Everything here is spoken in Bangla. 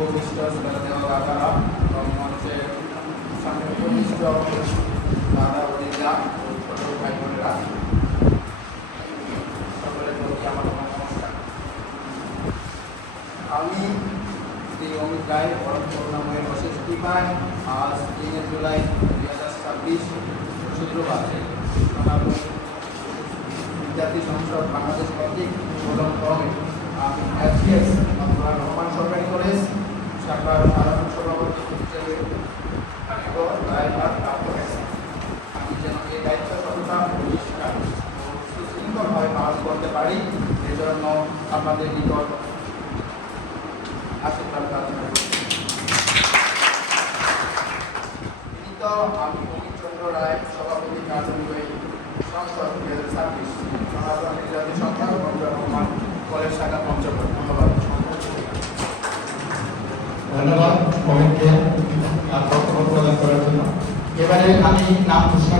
উপবিষ্ট দাদা এবং মঞ্চের সামনে উপবিষ্ট দাদা দিদা ও ছোট ভাই বোনেরা সকলের প্রতি আমার নমস্কার। আমি শ্রী অমিত রায় পরম করুণাময়ের অশেষ কৃপায় আজ 3 জুলাই 2026 শুক্রবার বিদ্যার্থী সংসদ বাংলাদেশ কর্তৃক ক্রমে আমি FCS রহমান সরকারি কলেজ শাখার সাধারণ সভাপতি হিসেবে দায়ভার প্রাপ্ত হয়েছে। আমি যেন এই দায়িত্ব সততা পরিষ্কার ও সুশৃঙ্খলভাবে পালন করতে পারি, এজন্য আপনাদের নিকট আশীর্বাদ প্রার্থনা করি। আমি অমিত চন্দ্র রায়, সভাপতি কার্যনির্বাহী সংসদ 2026 সনাতন নির্যাতী সংখ্যা রহমান কলেজ শাখা পঞ্চগড়। ধন্যবাদ অমিতকে বক্তব্য প্রদান করার জন্য। এবারে আমি নাম ঘোষণা